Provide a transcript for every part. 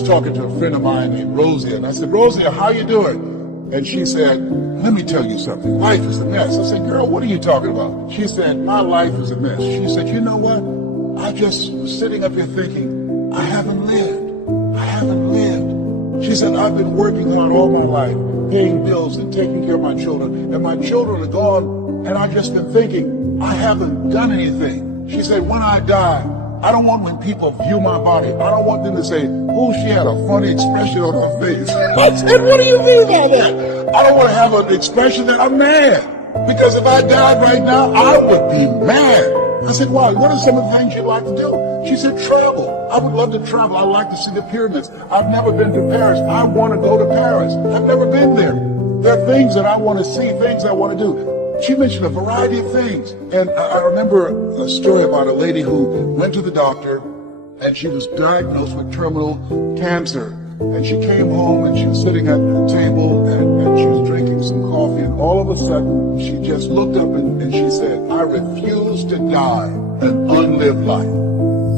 was talking to a friend of mine named Rosie, and I said, Rosie, how you doing? And she said, let me tell you something. Life is a mess. I said, girl, what are you talking about? She said, my life is a mess. She said, you know what? I just was sitting up here thinking, I haven't lived. I haven't lived. She said, I've been working hard all my life, paying bills and taking care of my children, and my children are gone, and I've just been thinking, I haven't done anything. She said, when I die, I don't want when people view my body, I don't want them to say, oh, she had a funny expression on her face. I said, what do you mean by that? I don't want to have an expression that I'm mad. Because if I died right now, I would be mad. I said, why? What are some of the things you'd like to do? She said, travel. I would love to travel. I'd like to see the pyramids. I've never been to Paris. I want to go to Paris. I've never been there. There are things that I want to see, things I want to do. She mentioned a variety of things. And I remember a story about a lady who went to the doctor and she was diagnosed with terminal cancer. And she came home and she was sitting at the table and she was drinking some coffee. And all of a sudden, she just looked up and she said, I refuse to die an unlived life.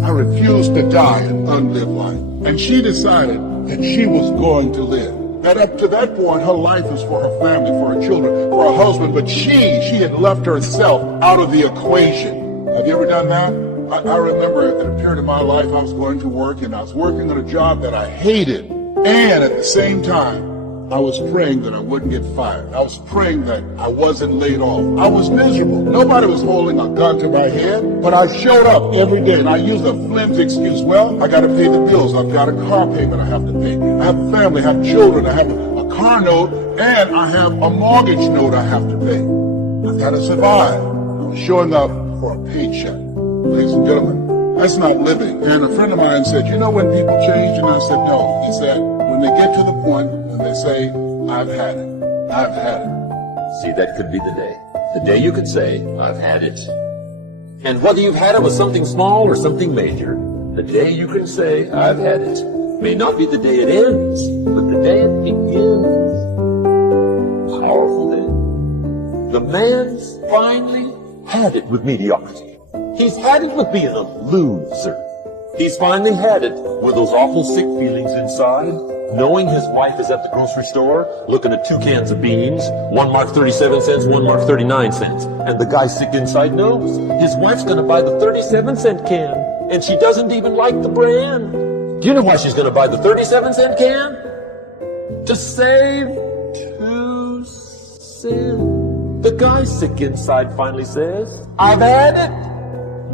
I refuse to die an unlived life. And she decided that she was going to live. And up to that point, her life was for her family, for her children, for her husband. But she had left herself out of the equation. Have you ever done that? I remember at a period of my life, I was going to work and I was working on a job that I hated. And at the same time, I was praying that I wouldn't get fired. I was praying that I wasn't laid off. I was miserable. Nobody was holding a gun to my head, but I showed up every day and I used a flimsy excuse. Well, I got to pay the bills. I've got a car payment I have to pay. I have a family, I have children, I have a car note, and I have a mortgage note I have to pay. I've got to survive. I was showing up for a paycheck. Ladies and gentlemen, that's not living. And a friend of mine said, you know when people change? And I said, no. He said, when they get to the point when they say, I've had it. I've had it. See, that could be the day. The day you could say, I've had it. And whether you've had it with something small or something major, the day you can say, I've had it, may not be the day it ends, but the day it begins. Powerful day. The man's finally had it with mediocrity. He's had it with being a loser. He's finally had it with those awful sick feelings inside, knowing his wife is at the grocery store looking at 2 cans of beans, one marked 37 cents, one marked 39 cents. And the guy sick inside knows his wife's going to buy the 37-cent can, and she doesn't even like the brand. Do you know why she's going to buy the 37-cent can? To save 2 cents. The guy sick inside finally says, I've had it.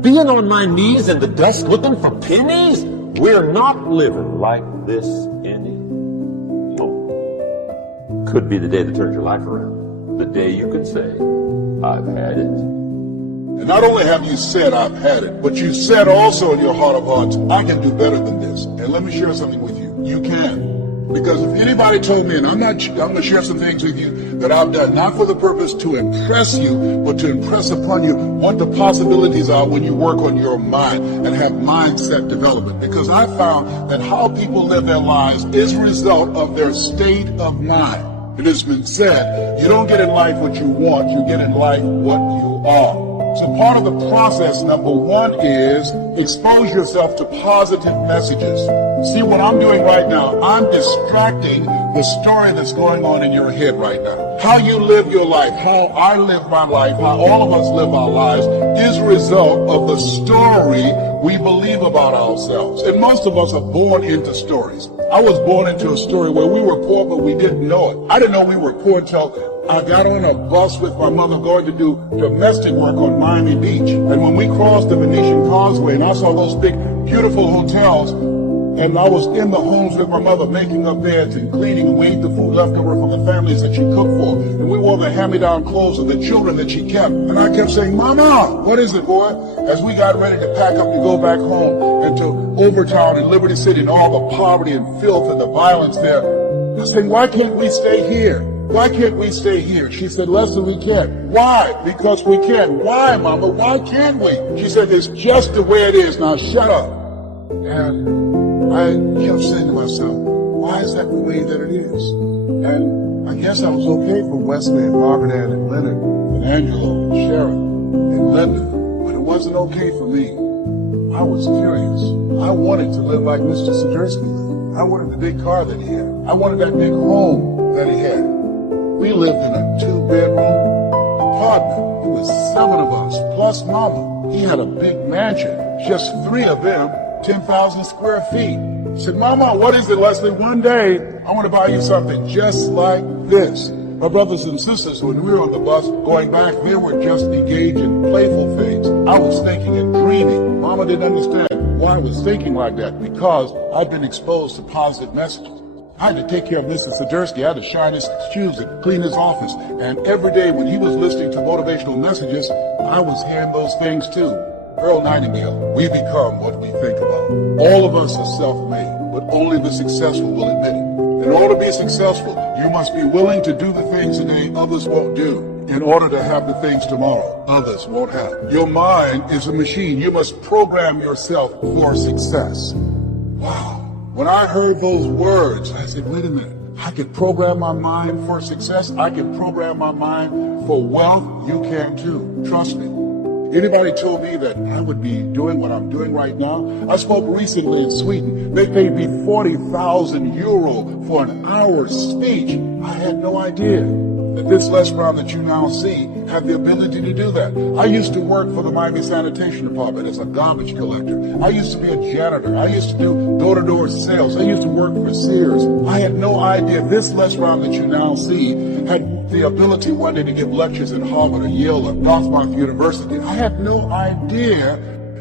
Being on my knees in the dust looking for pennies? We're not living like this anymore. Could be the day that turns your life around. The day you can say, I've had it. And not only have you said, I've had it, but you said also in your heart of hearts, I can do better than this. And let me share something with you. You can. Because if anybody told me, and I'm going to share some things with you that I've done, not for the purpose to impress you, but to impress upon you what the possibilities are when you work on your mind and have mindset development. Because I found that how people live their lives is a result of their state of mind. It has been said, you don't get in life what you want, you get in life what you are. So part of the process, number one, is expose yourself to positive messages. See what I'm doing right now? I'm distracting the story that's going on in your head right now. How you live your life, how I live my life, how all of us live our lives is a result of the story we believe about ourselves. And most of us are born into stories. I was born into a story where we were poor, but we didn't know it. I didn't know we were poor until I got on a bus with my mother going to do domestic work on Miami Beach. And when we crossed the Venetian Causeway and I saw those big, beautiful hotels, and I was in the homes with my mother making up beds and cleaning and we ate the food left over from the families that she cooked for. And we wore the hand-me-down clothes of the children that she kept. And I kept saying, Mama, what is it, boy? As we got ready to pack up to go back home and to Overtown and Liberty City and all the poverty and filth and the violence there, I was saying, why can't we stay here? Why can't we stay here? She said, Lester, we can't. Why? Because we can. Why, Mama? Why can't we? She said, it's just the way it is. Now shut up. And I kept saying to myself, why is that the way that it is? And I guess I was okay for Wesley and Margaret Ann and Leonard and Angelo and Sharon and Linda, but it wasn't okay for me. I was curious. I wanted to live like Mr. Sidersky lived. I wanted the big car that he had. I wanted that big home that he had. We lived in a 2-bedroom apartment. It was 7 of us, plus mama. He had a big mansion, just 3 of them, 10,000 square feet. I said, Mama, what is it, Leslie? One day, I want to buy you something just like this. My brothers and sisters, when we were on the bus going back, they were just engaged in playful things. I was thinking and dreaming. Mama didn't understand why I was thinking like that, because I'd been exposed to positive messages. I had to take care of Mr. Swiderski. I had to shine his shoes and clean his office. And every day when he was listening to motivational messages, I was hearing those things too. Earl Nightingale, we become what we think about. All of us are self-made, but only the successful will admit it. In order to be successful, you must be willing to do the things today others won't do in order to have the things tomorrow others won't have. Your mind is a machine. You must program yourself for success. Wow. When I heard those words, I said, wait a minute. I can program my mind for success. I can program my mind for wealth. You can too. Trust me. Anybody told me that I would be doing what I'm doing right now? I spoke recently in Sweden. They paid me 40,000 euro for an hour's speech. I had no idea that this Les Brown that you now see had the ability to do that. I used to work for the Miami Sanitation Department as a garbage collector. I used to be a janitor. I used to do door-to-door sales. I used to work for Sears. I had no idea this Les Brown that you now see had the ability one day to give lectures at Harvard or Yale or Dartmouth University. I had no idea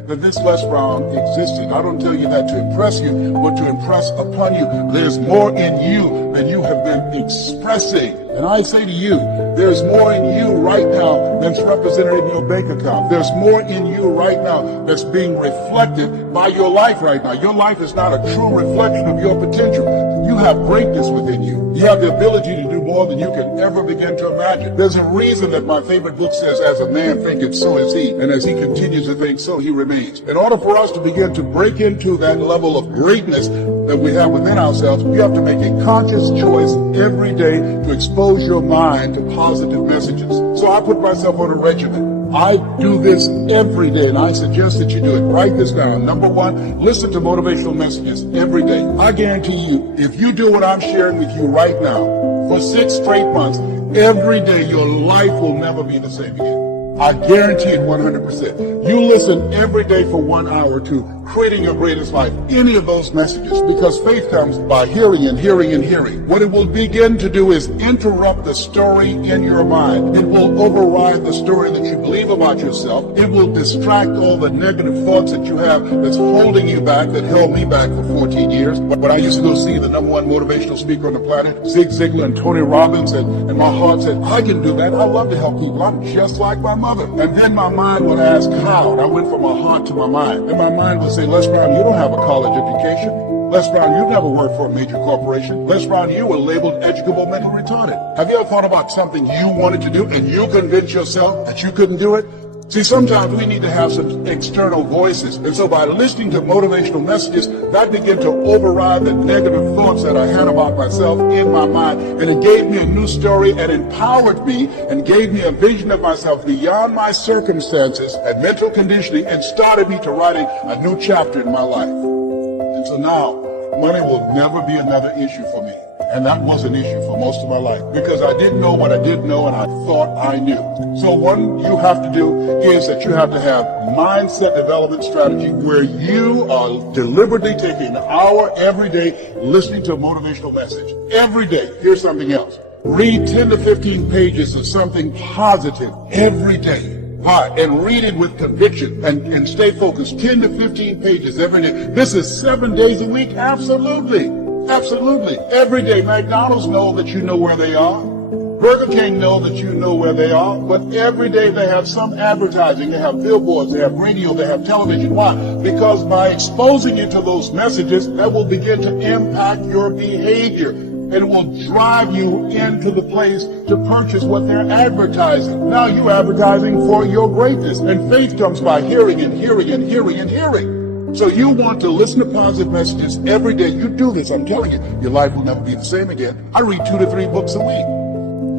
that this Les Brown existed. I don't tell you that to impress you, but to impress upon you. There's more in you than you have been expressing. And I say to you, there's more in you right now than's represented in your bank account. There's more in you right now that's being reflected by your life right now. Your life is not a true reflection of your potential. You have greatness within you. You have the ability to do more than you can ever begin to imagine. There's a reason that my favorite book says, as a man thinketh, so is he. And as he continues to think, so he remains. In order for us to begin to break into that level of greatness that we have within ourselves, we have to make a conscious choice every day to expose your mind to positive messages. So I put myself on a regimen. I do this every day, and I suggest that you do it. Write this down. Number 1, listen to motivational messages every day. I guarantee you, if you do what I'm sharing with you right now, for 6 straight months, every day your life will never be the same again. I guarantee it 100%. You listen every day for 1 hour to Creating Your Greatest Life, any of those messages, because faith comes by hearing and hearing and hearing. What it will begin to do is interrupt the story in your mind. It will override the story that you believe about yourself. It will distract all the negative thoughts that you have that's holding you back, that held me back for 14 years. But I used to go see the #1 motivational speaker on the planet, Zig Ziglar and Tony Robbins, and my heart said, I can do that. I love to help people. I'm just like my mother. And then my mind would ask how. And I went from my heart to my mind. And my mind would say, Les Brown, you don't have a college education. Les Brown, you've never worked for a major corporation. Les Brown, you were labeled educable mental retarded. Have you ever thought about something you wanted to do and you convinced yourself that you couldn't do it? See, sometimes we need to have some external voices. And so by listening to motivational messages, that began to override the negative thoughts that I had about myself in my mind. And it gave me a new story and empowered me and gave me a vision of myself beyond my circumstances and mental conditioning and started me to writing a new chapter in my life. And so now, money will never be another issue for me. And that was an issue for most of my life because I didn't know what I didn't know and I thought I knew. So what you have to do is that you have to have mindset development strategy where you are deliberately taking an hour every day listening to a motivational message. Every day. Here's something else. Read 10 to 15 pages of something positive every day. Why? And read it with conviction and stay focused. 10 to 15 pages every day. This is 7 days a week? Absolutely. Absolutely. Every day, McDonald's know that you know where they are. Burger King know that you know where they are. But every day they have some advertising. They have billboards, they have radio, they have television. Why? Because by exposing you to those messages, that will begin to impact your behavior. And it will drive you into the place to purchase what they're advertising. Now you're advertising for your greatness. And faith comes by hearing and hearing and hearing and hearing. So you want to listen to positive messages every day. You do this, I'm telling you, your life will never be the same again. I read 2 to 3 books a week.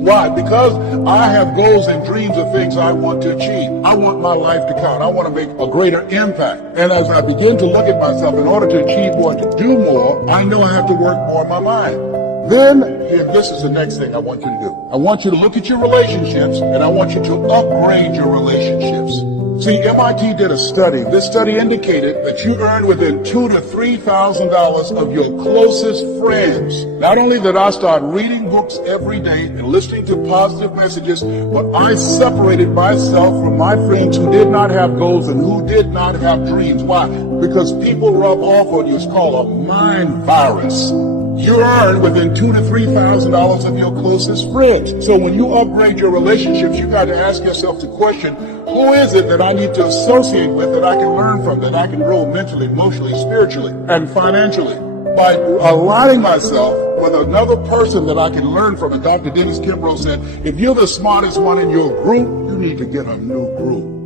Why? Because I have goals and dreams of things I want to achieve. I want my life to count. I want to make a greater impact. And as I begin to look at myself, in order to achieve more, to do more, I know I have to work more in my mind. Then, this is the next thing I want you to do. I want you to look at your relationships, and I want you to upgrade your relationships. See, MIT did a study. This study indicated that you earn within $2,000 to $3,000 of your closest friends. Not only did I start reading books every day and listening to positive messages, but I separated myself from my friends who did not have goals and who did not have dreams. Why? Because people rub off on you. It's called a mind virus. You earn within $2,000 to $3,000 of your closest friends. So when you upgrade your relationships, you got to ask yourself the question, who is it that I need to associate with, that I can learn from, that I can grow mentally, emotionally, spiritually, and financially? By aligning myself with another person that I can learn from. And Dr. Dennis Kimbrough said, if you're the smartest one in your group, you need to get a new group.